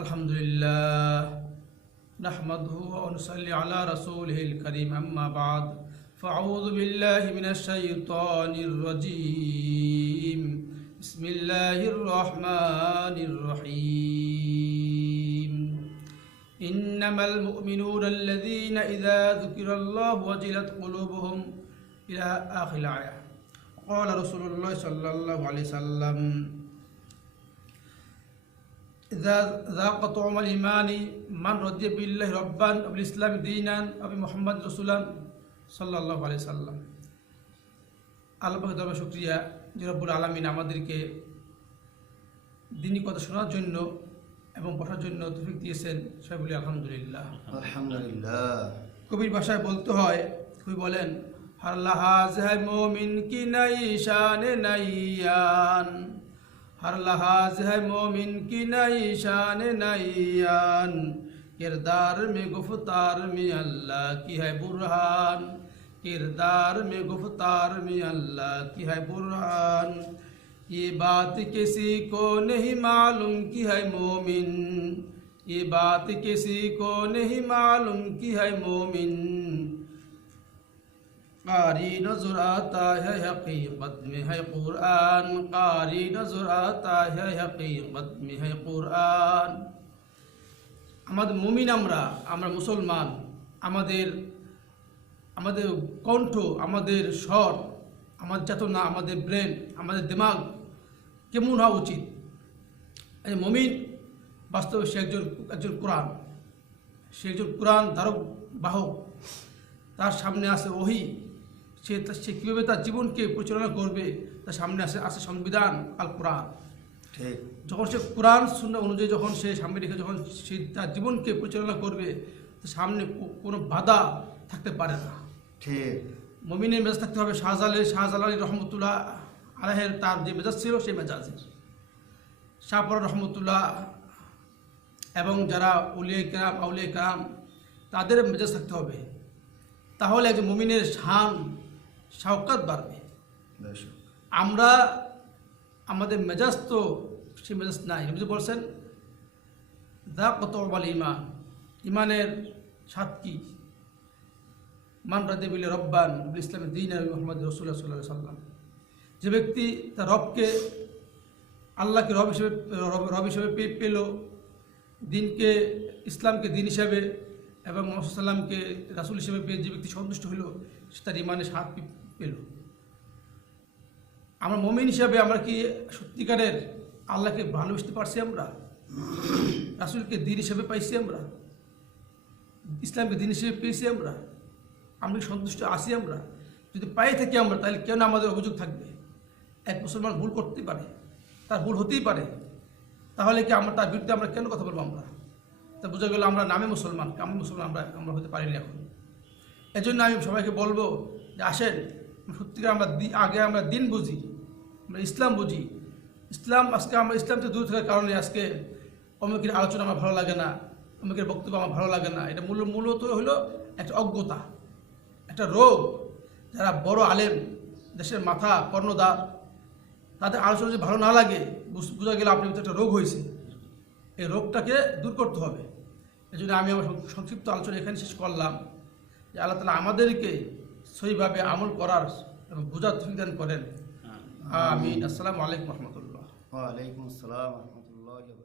আলহামদুলিল্লাহ নাহমাদুহু ওয়া নুসাল্লি আলা রাসূলিহিল কারীম আম্মা বা'দ ফাআউযু বিল্লাহি মিনাশ শাইতানির রাজীম বিসমিল্লাহির রহমানির রহিম ইন্নামাল মুমিনুনা আল্লাযীনা ইযা যুকিরাল্লাহু ওয়াজিলাত কুলুবুহুম ইলা আখির আয়াহ ক্বালা রাসূলুল্লাহ সাল্লাল্লাহু আলাইহি সাল্লাম إذا ذاق طعم الإيمان من رضي بالله ربا وبالإسلام دينا وبمحمد رسولا صلى الله عليه وسلم। আল্লাহ পাকের দরবারে শুকরিয়া যে রব্বুল আলামিন আমাদেরকে দ্বীনি কথা শোনার জন্য এবং পড়ার জন্য তৌফিক দিয়েছেন। সবাই বলি আলহামদুলিল্লাহ। আলহামদুলিল্লাহ। কবির ভাষায় বলতে হয়, কবি বলেন হর লহাজ है मोमिन की नई शान नैयान, हर लहाज है मोमिन की नई शान नैयान, किरदार में गुफ्तार में अल्लाह की है बुरहान, किरदार में गुफ्तार में अल्लाह की है बुरहान, ये बात किसी को नहीं मालूम की है मोमिन, ये बात किसी को नहीं मालूम की है मोमिन, कारी नजर आता है हकीकत में है कुरान, कारी नजर आता है हकीकत में है कुरान। আমাদের মুমিন আমরা মুসলমান, আমাদের কণ্ঠ, আমাদের স্বর, আমাদের চেতনা, আমাদের ব্রেন, আমাদের দিমাগ কেমন হওয়া উচিত? এই মুমিন বাস্তবে সে একজন কোরআন, সে একজন কোরআন ধারক বাহক। তার সামনে আছে ওহী, সে কীভাবে তার জীবনকে পরিচালনা করবে, তার সামনে আসে সংবিধান আল কোরআন। ঠিক, যখন সে কোরআন সুন্নাহ অনুযায়ী যখন সে সামনে রেখে যখন সে তার জীবনকে পরিচালনা করবে, তার সামনে কোনো বাধা থাকতে পারে না। ঠিক, মুমিনের মেজাজ থাকতে হবে শাহজালালী রহমতুল্লাহ আলাইহির তার যে মেজাজ ছিল সেই মেজাজের। শাহপরা রহমতুল্লাহ এবং যারা আউলিয়া কেরাম তাদের মেজাজ থাকতে হবে, তাহলে একজন মুমিনের শান শাওকাত বাড়বে। আমাদের মেজাজ তো সেই মেজাজ নাই। নবী বলছেন দা কত বল ইমান, ইমানের স্বাদ কি? মান রাদি বিল রব্বান বিল ইসলামের দিন মুহাম্মদ রাসূলুল্লাহ সাল্লাল্লাহু আলাইহি সাল্লাম, যে ব্যক্তি তার রবকে আল্লাহকে রব হিসেবে পেল, দিনকে ইসলামকে দিন হিসাবে এবং মুহাম্মদ সাল্লামকে রাসূল হিসেবে পেয়ে যে ব্যক্তি সন্তুষ্ট হইল, সে তার ইমানের স্বাদ পেল। আমরা মুমিন হিসাবে আমরা কি সত্যিকারের আল্লাহকে ভালোবাসতে পারছি? আমরা রাসূলকে দিন হিসেবে পাইছি? আমরা ইসলামকে দিন হিসেবে পেয়েছি? আমরা কি সন্তুষ্ট আছি? আমরা যদি পাই থাকি আমরা, তাহলে কেন আমাদের অভিযোগ থাকবে? এক মুসলমান ভুল করতে পারে, তার ভুল হতেই পারে, তাহলে কি আমরা তার বিরুদ্ধে আমরা কেন কথা বলবো? আমরা তা বোঝা গেল আমরা নামে মুসলমান, কামে মুসলমান আমরা হতে পারিনি এখন। এজন্য আমি সবাইকে বলবো যে আসেন সত্যিকার আমরা দিন বুঝি, আমরা ইসলাম বুঝি। আজকে আমরা ইসলাম থেকে দূর থাকার কারণে আজকে অমুকের আলোচনা আমার ভালো লাগে না, অমুকের বক্তব্য আমার ভালো লাগে না। এটা মূলত হলো একটা অজ্ঞতা, একটা রোগ। যারা বড় আলেম, দেশের মাথা, কর্ণধার, তাদের আলোচনা যদি ভালো না লাগে, বোঝা গেলে আপনার ভিতরে একটা রোগ হয়েছে। এই রোগটাকে দূর করতে হবে। এই জন্য আমি আমার সংক্ষিপ্ত আলোচনা এখানে শেষ করলাম যে আল্লাহ তাআলা আমাদেরকে সহিভাবে আমল করার এবং বোঝার তৌফিক দান করেন। আমিন। আসসালামু আলাইকুম রহমতুল্লাহ। ওয়া আলাইকুম আসসালাম ওয়া রাহমাতুল্লাহি ওয়া বারাকাতুহু।